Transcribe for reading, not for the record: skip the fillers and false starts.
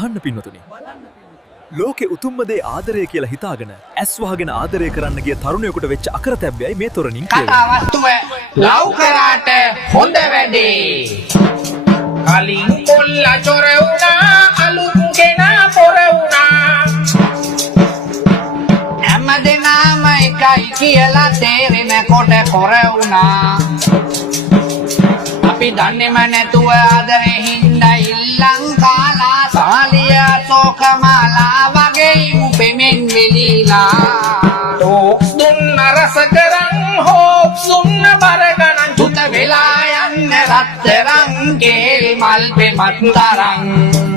අහන්න පින්වතුනි. ලෝකෙ උතුම්ම දේ ආදරය කියලා හිතාගෙන ඇස් වහගෙන ආදරය කරන්න ගිය තරුණයෙකුට වෙච්ච අකරතැබ්බයයි මේ තොරණින් කියවෙන්නේ. කතාවස්තුව ලව් කරාට හොඳ වැඩේ. කලින් කොල්ලා චොර වුණා අලුත් කෙනා පොර වුණා. හැමදෙනාම එකයි කියලා තේරෙනකොට කොර වුණා. අපි දන්නේම නැතුව ආදරේ හින්දා ඉල්ලන් කාලා සාලිය සෝකමාලා වගේ උපෙමින් වෙලිලා. ටෝක්ස් දුන්න රස කරන් හොප්ස් දුන්න බර ගණන් චුත වෙලා යන්න රත්තරන් කේල් මල් පෙමත් තරන්.